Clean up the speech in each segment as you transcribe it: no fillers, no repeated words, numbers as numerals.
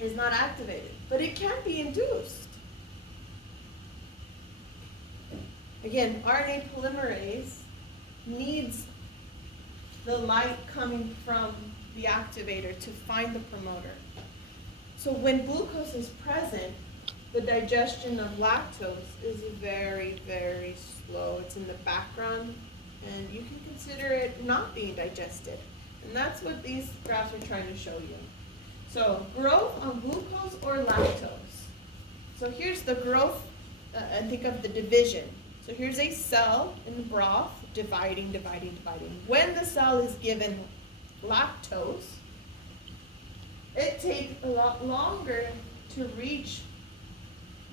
is not activated, but it can be induced. Again, RNA polymerase needs the light coming from the activator to find the promoter. So when glucose is present, the digestion of lactose is very, very slow. It's in the background, and you can consider it not being digested. And that's what these graphs are trying to show you. So growth on glucose or lactose. So here's the growth, think of the division. So here's a cell in the broth, dividing. When the cell is given lactose, it takes a lot longer to reach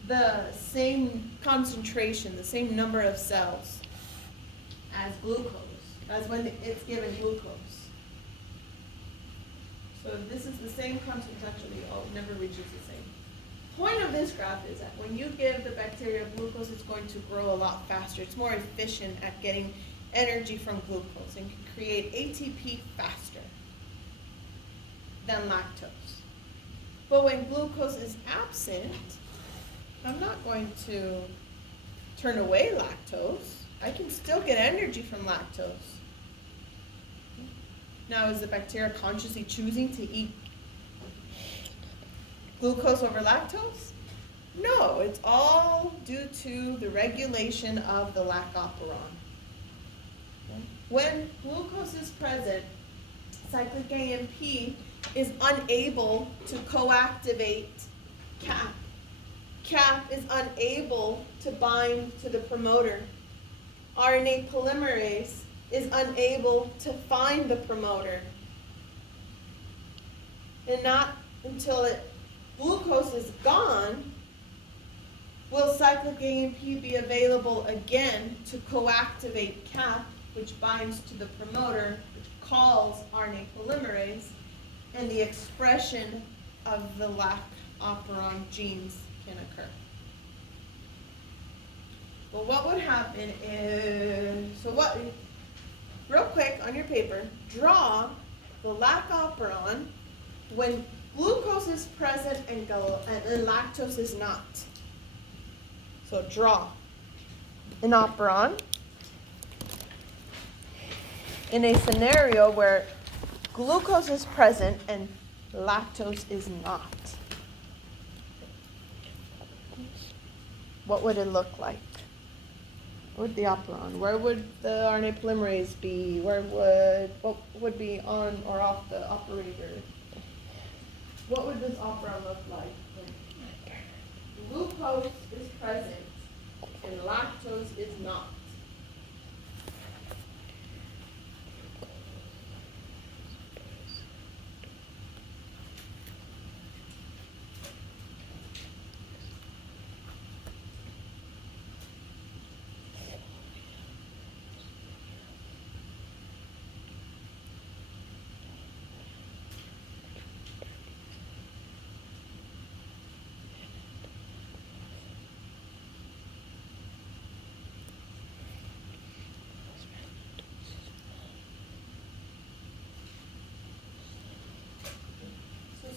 the same concentration, the same number of cells as glucose, as when it's given glucose. So if this is the same concentration, actually, it never reaches the same. Point of this graph is that when you give the bacteria glucose, it's going to grow a lot faster. It's more efficient at getting energy from glucose and can create ATP faster than lactose. But when glucose is absent, I'm not going to turn away lactose. I can still get energy from lactose. Now, is the bacteria consciously choosing to eat glucose over lactose? No, it's all due to the regulation of the lac operon. When glucose is present, cyclic AMP is unable to coactivate CAP. CAP is unable to bind to the promoter. RNA polymerase is unable to find the promoter. And not until glucose is gone will cyclic AMP be available again to coactivate CAP, which binds to the promoter, which calls RNA polymerase, and the expression of the lac operon genes can occur. Well, what would happen is, real quick on your paper, draw the lac operon when glucose is present and lactose is not. So draw an operon in a scenario where glucose is present and lactose is not. What would it look like? Where would the operon? Where would the RNA polymerase be? What would be on or off the operator? What would this operon look like when glucose is present and lactose is not?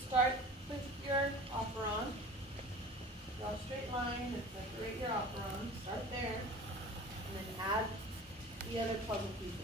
Start with your operon. Draw a straight line and separate your operon. Start there, and then add the other puzzle pieces.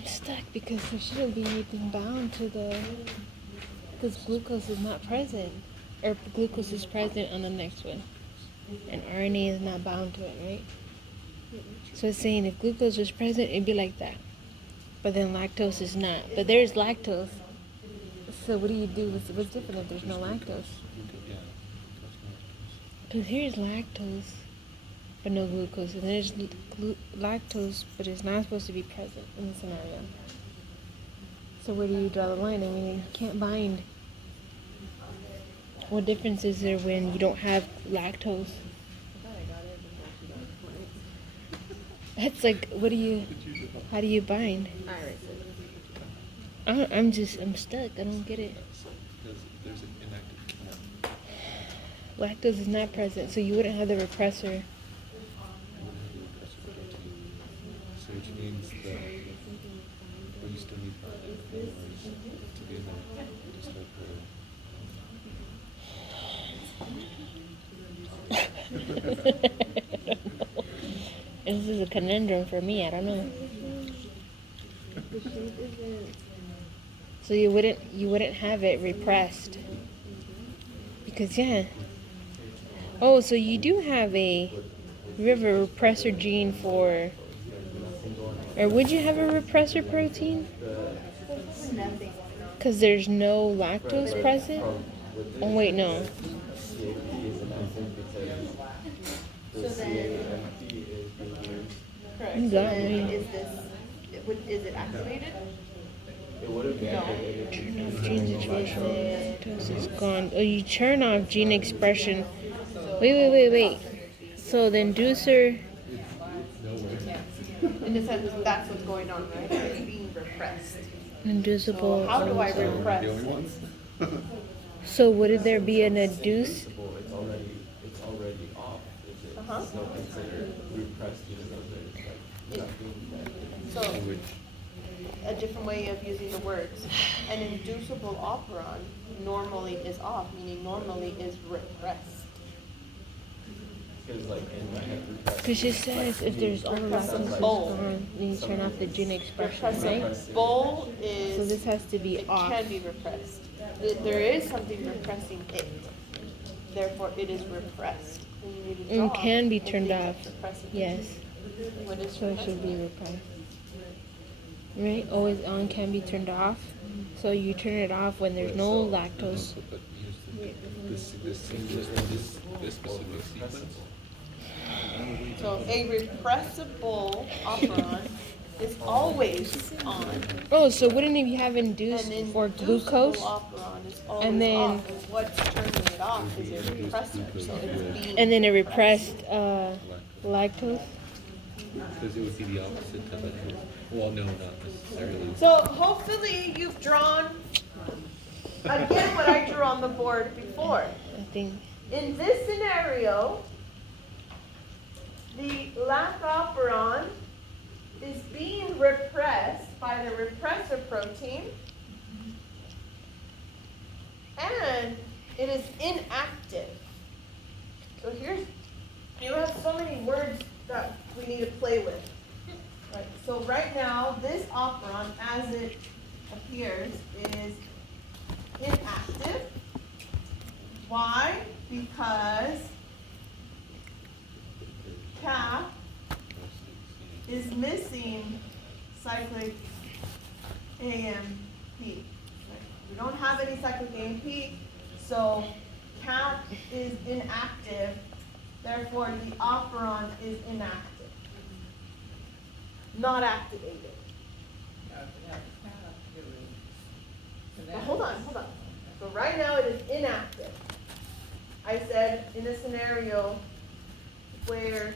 I'm stuck because there shouldn't be anything bound to because glucose is not present. Or glucose is present on the next one. And RNA is not bound to it, right? So it's saying if glucose was present, it'd be like that. But then lactose is not. But there's lactose. So what do you do? What's different if there's no lactose? Because here's lactose, but no glucose. And there's lactose, but it's not supposed to be present in the scenario. So where do you draw the line? I mean, you can't bind. What difference is there when you don't have lactose? That's like, how do you bind? I'm stuck. I don't get it. Lactose is not present, so you wouldn't have the repressor. So which means that you still need to be in there. Just This is a conundrum for me. I don't know. So you wouldn't have it repressed because Oh, so you do have a repressor gene for, or would you have a repressor protein? Because there's no lactose present. Oh wait, no. So then, correct. You So got then me. is it activated? Turn off gene expression. Lactose is gone. Oh, you turn off gene expression. Wait. So the inducer. In a sense, that's what's going on, right? It's being repressed. Inducible. So how do I repress? So would there be an induce? It's already off. Uh-huh. It's not considered repressed even though it's like So, a different way of using the words. An inducible operon normally is off, meaning normally is repressed. Because she says if there's all the lactose gone, then you turn off the gene expression, right? Repressing bowl is. So this has to be it off. can be repressed. There is something repressing it. Therefore, it is repressed. And you need to draw can be the turned thing off. that's repressing it. Yes. What is So it should be repressed. Right? Always on can be turned off. So you turn it off when there's no lactose. But here's this specific sequence. So a repressible operon is always on. Oh, so wouldn't it have An induced for inducible glucose? operon is always And then- off. And what's turning it off is a repressor. So it's being And then a repressed lactose? Because it would be the opposite of it. Well, no, not necessarily. So hopefully you've drawn again what I drew on the board before. I think. In this scenario, the lac operon is being repressed by the repressor protein, and it is inactive. So you have so many words that we need to play with. Right. So right now, this operon, as it appears, is inactive. Why? Because CAP is missing cyclic AMP. Right. We don't have any cyclic AMP, so CAP is inactive. Therefore, the operon is inactive. Not activated. But hold on. So right now it is inactive. I said in a scenario where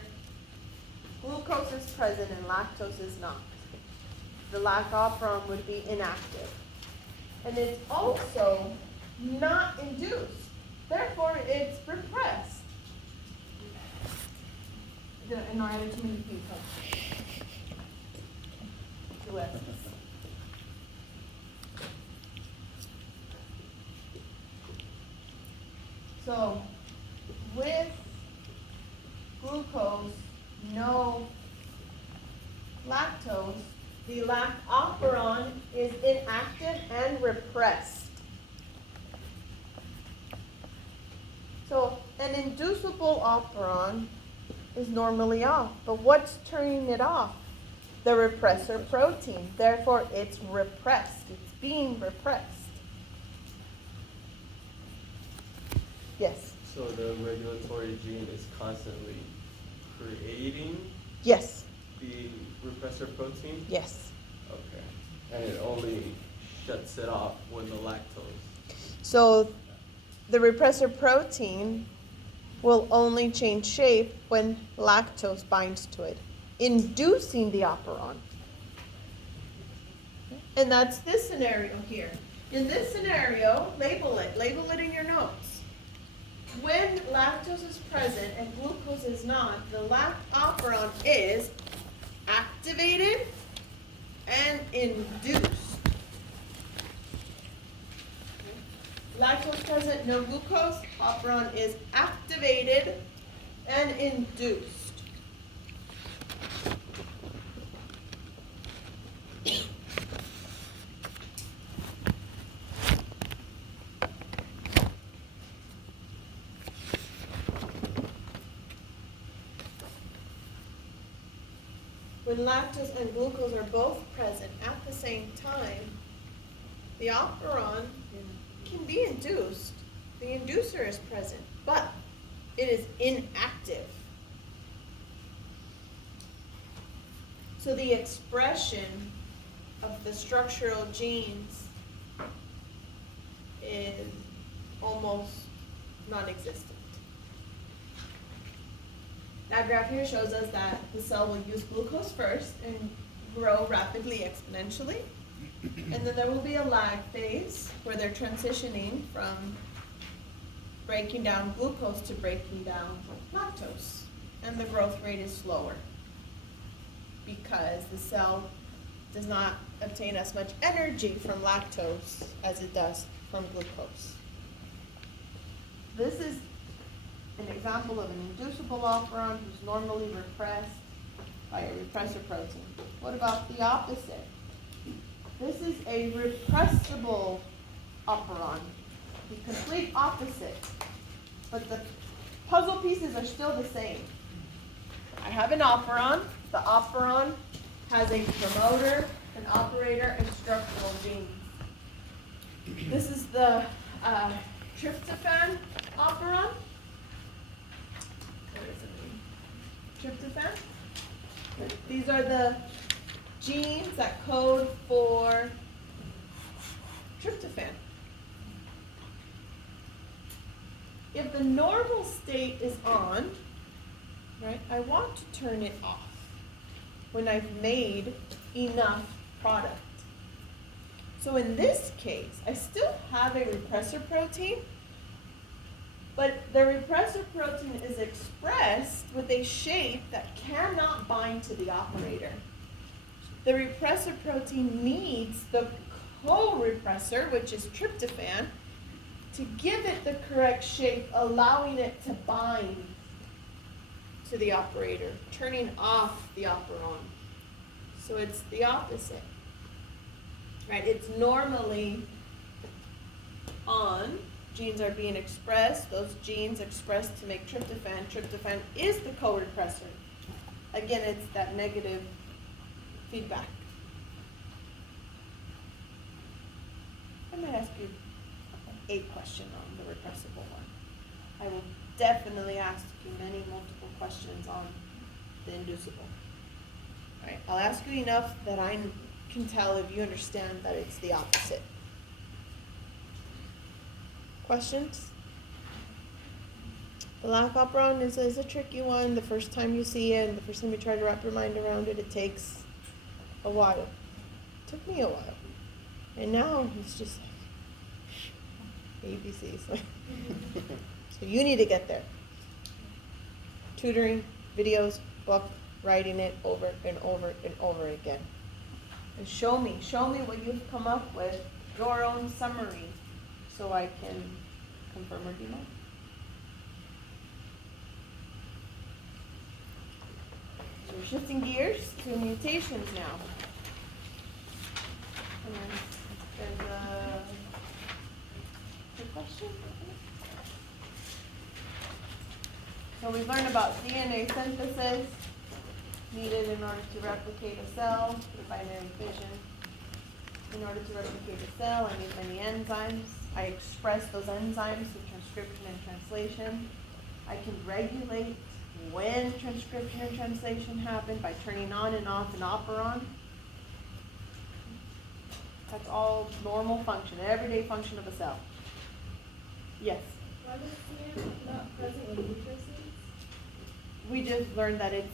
glucose is present and lactose is not, the lac operon would be inactive. And it's also not induced. Therefore, it's repressed. And I added too many people. Two S's. So, with glucose, no lactose, The lac operon is inactive and repressed. So an inducible operon is normally off, but what's turning it off? The repressor protein. Therefore, it's repressed. It's being repressed. Yes. So the regulatory gene is constantly creating Yes. the repressor protein? Yes. Okay. And it only shuts it off when the lactose. So the repressor protein will only change shape when lactose binds to it, inducing the operon. And that's this scenario here. In this scenario, label it in your notes. When lactose is present and glucose is not, the lac operon is activated and induced. Lactose present, no glucose, operon is activated and induced. When lactose and glucose are both present at the same time, the operon can be induced. The inducer is present, but it is inactive. So the expression of the structural genes is almost non-existent. That graph here shows us that the cell will use glucose first and grow rapidly exponentially. And then there will be a lag phase where they're transitioning from breaking down glucose to breaking down lactose. And the growth rate is slower because the cell does not obtain as much energy from lactose as it does from glucose. This is an example of an inducible operon who's normally repressed by a repressor protein. What about the opposite? This is a repressible operon, the complete opposite, but the puzzle pieces are still the same. I have an operon. The operon has a promoter, an operator, and structural genes. This is the tryptophan operon. Where is it? Tryptophan. These are the genes that code for tryptophan. If the normal state is on, right, I want to turn it off when I've made enough product. So in this case, I still have a repressor protein, but the repressor protein is expressed with a shape that cannot bind to the operator. The repressor protein needs the co-repressor, which is tryptophan, to give it the correct shape, allowing it to bind to the operator, turning off the operon. So it's the opposite, right? It's normally on. Genes are being expressed. Those genes expressed to make tryptophan. Tryptophan is the co-repressor. Again, it's that negative feedback. I might ask you a question on the repressible one. I will definitely ask you many multiple questions on the inducible. All right, I'll ask you enough that I can tell if you understand that it's the opposite. Questions? The lac operon is a tricky one. The first time you see it, and the first time you try to wrap your mind around it, it takes a while. It took me a while. And now it's just ABCs. So you need to get there. Tutoring, videos, book, writing it over and over and over again. And show me what you've come up with, your own summary, so I can confirm or deny. So we're shifting gears to mutations now. And then there's a question? So we've learned about DNA synthesis needed in order to replicate a cell through binary fission. In order to replicate a cell, I need many enzymes. I express those enzymes through transcription and translation. I can regulate when transcription and translation happen by turning on and off an operon. That's all normal function, everyday function of a cell. Yes? Why was CM not present in glucose? We just learned that it's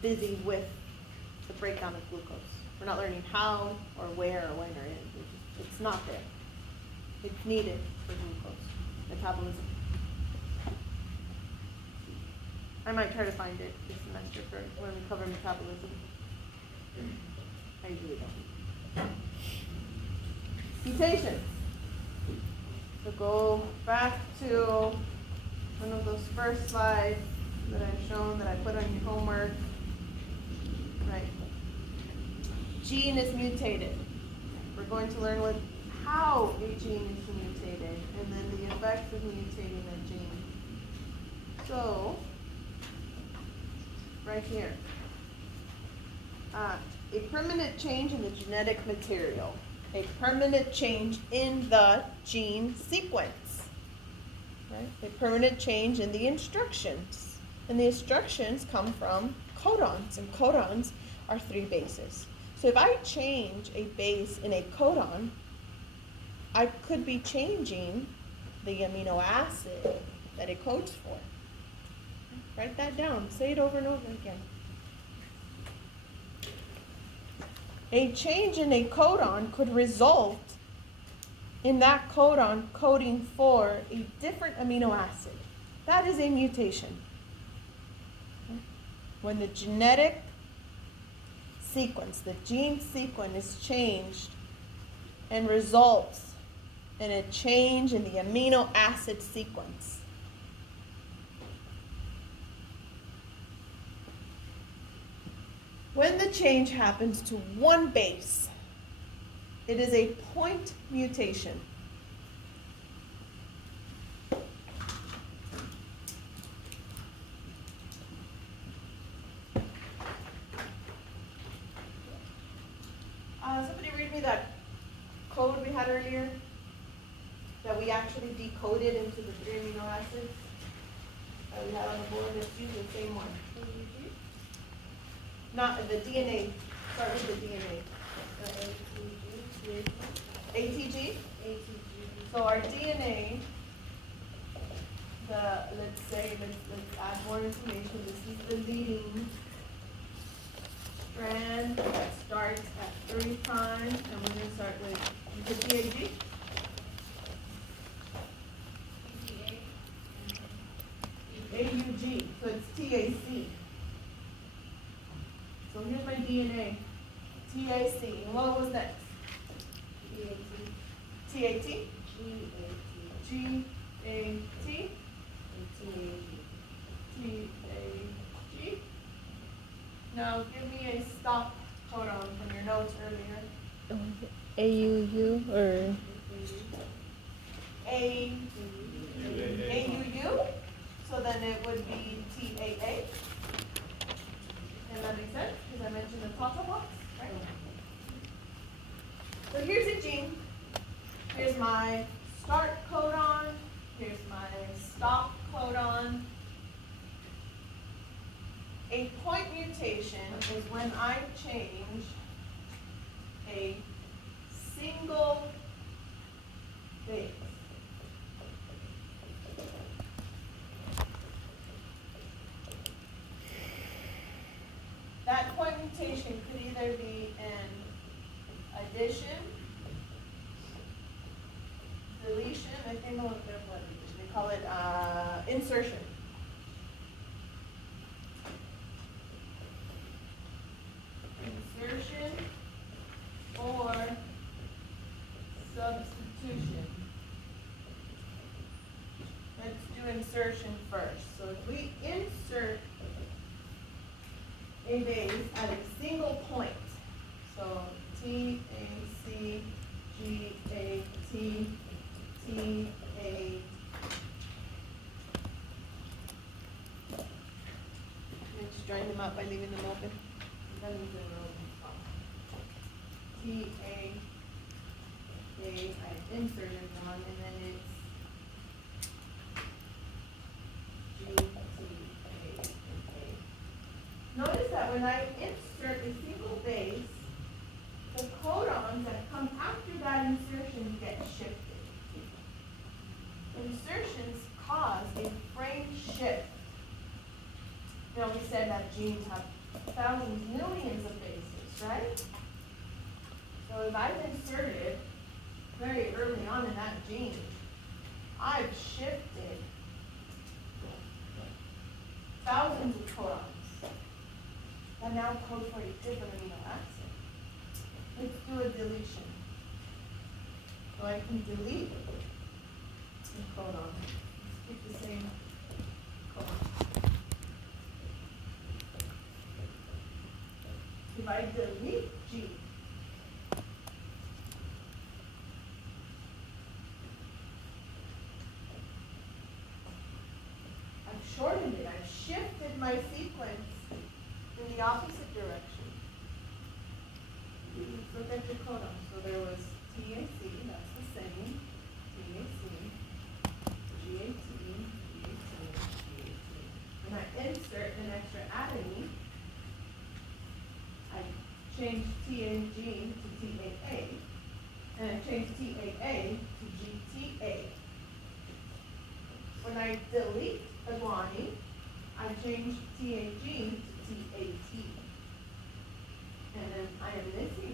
busy with the breakdown of glucose. We're not learning how or where or when or in. It's not there. It's needed for glucose metabolism. I might try to find it this semester for when we cover metabolism. I usually don't. Mutations. So go back to one of those first slides that I've shown, that I put on your homework. Right. Gene is mutated. We're going to learn how a gene is mutated and then the effects of mutating a gene. So, right here. A permanent change in the genetic material. A permanent change in the gene sequence. Right? A permanent change in the instructions. And the instructions come from codons, and codons are 3 bases. So if I change a base in a codon, I could be changing the amino acid that it codes for. Write that down. Say it over and over again. A change in a codon could result in that codon coding for a different amino acid. That is a mutation. When the genetic sequence, the gene sequence is changed and results in a change in the amino acid sequence. When the change happens to one base, it is a point mutation. Somebody read me that code we had earlier that we actually decoded into the 3 amino acids that we had on the board. Let's use the same one. Not the DNA. Start with the DNA. ATG. So our DNA. Let's add more information. This is the leading strand that starts at 3 times, and we're going to start with the TAG. AUG, so it's TAC. So here's my DNA. TAC. And what was next? TAT. GAT. TAG. Now give me a stop codon from your notes earlier. AUU or AUU. So then it would be TAA. And that makes sense because I mentioned the Tata box, right? So here's a gene. Here's my start codon. Here's my stop codon. A point mutation is when I change a single base. That point mutation could either be an addition, deletion, I think they call it insertion. Insertion or substitution. Let's do insertion first. So if we insert a base at a single point, so TAC T, G, A, T, T, A. And just drawing them out by leaving them open. That means they're open spot. T, A, I inserted one, and then it's G, T, A, and A. Notice that when I insert a single base, the codons that come after that insertion get shifted. Insertions cause a frame shift. You know, we said that genes have thousands, millions of bases, right? So if I've inserted very early on in that gene, I've shifted thousands of codons that now code for a different amino acid. Let's do a deletion. So I can delete the codon. Let's keep the same codon. If I delete G, I've shortened it. I've shifted my sequence in the opposite direction. Look at your codon. So there was TAC, that's the same. TAC, GAT, GAT, GAT. When I insert an extra adenine, I change TAG to TAA, and I change TAA to GTA. When I delete the guanine, I change TAG to TAT. And then I am missing